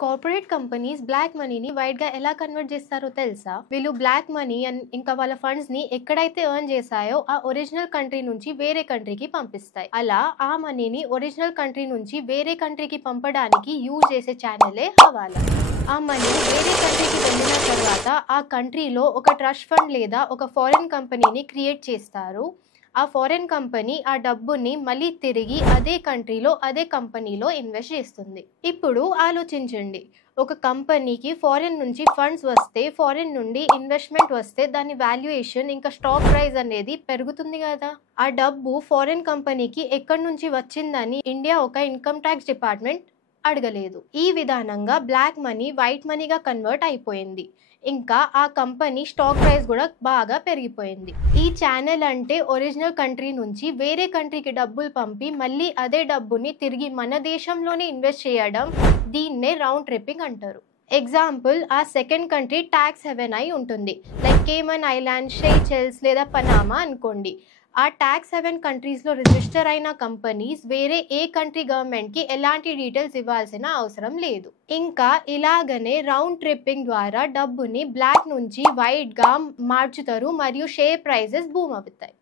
Corporate companies black మనీని వైట్‌గా ఎలా కన్వర్ట్ చేస్తారో తెలుసా? వీళ్ళు బ్లాక్ మనీ ఇంకా వాళ్ళ ఫండ్స్‌ని ఎక్కడైతే ఎర్న్ చేశాయో ఆ ఒరిజినల్ కంట్రీ నుంచి వేరే కంట్రీకి పంపిస్తాయి. అలా ఆ మనీని ఒరిజినల్ కంట్రీ నుంచి వేరే కంట్రీకి పంపడానికి యూజ్ చేసే ఛానలే హవాలా. ఆ మనీ వేరే కంట్రీకి వెళ్ళిన తర్వాత ఆ కంట్రీలో ఒక ట్రస్ట్ ఫండ్ లేదా ఒక ఫారిన్ కంపెనీని క్రియేట్ చేస్తారు. ఆ ఫారిన్ కంపెనీ ఆ డబ్బుని మళ్ళీ తిరిగి అదే కంట్రీలో అదే కంపెనీలో ఇన్వెస్ట్ చేస్తుంది. ఇప్పుడు ఆలోచించండి, ఒక కంపెనీకి ఫారిన్ నుంచి ఫండ్స్ వస్తే, ఫారిన్ నుండి ఇన్వెస్ట్మెంట్ వస్తే దాని వాల్యుయేషన్ ఇంకా స్టాక్ ప్రైస్ అనేది పెరుగుతుంది కదా. ఆ డబ్బు ఫారిన్ కంపెనీకి ఎక్కడి నుంచి వచ్చిందని ఇండియా ఒక ఇన్కమ్ ట్యాక్స్ డిపార్ట్మెంట్ అడగలేదు. ఈ విధానంగా బ్లాక్ మనీ వైట్ మనీగా కన్వర్ట్ అయిపోయింది. ఇంకా ఆ కంపెనీ స్టాక్ ప్రైస్ కూడా బాగా పెరిగిపోయింది. ఈ ఛానల్ అంటే ఒరిజినల్ కంట్రీ నుంచి వేరే కంట్రీకి డబ్బులు పంపి మళ్ళీ అదే డబ్బుని తిరిగి మన దేశంలోనే ఇన్వెస్ట్ చేయడం, దీన్నే రౌండ్ ట్రిప్పింగ్ అంటారు. ఎగ్జాంపుల్, ఆ సెకండ్ కంట్రీ ట్యాక్స్ హెవెన్ అయి ఉంటుంది. లైక్ కేమన్ ఐలాండ్, షెయిచెల్స్ లేదా పనామా అనుకోండి. ఆ ట్యాక్స్ హెవెన్ కంట్రీస్లో రిజిస్టర్ అయిన కంపెనీస్ వేరే ఏ కంట్రీ గవర్నమెంట్కి ఎలాంటి డీటెయిల్స్ ఇవ్వాల్సిన అవసరం లేదు. ఇంకా ఇలాగనే రౌండ్ ట్రిప్పింగ్ ద్వారా డబ్బుని బ్లాక్ నుంచి వైట్గా మార్చుతారు మరియు షేర్ ప్రైజెస్ బూమ్ అవుతాయి.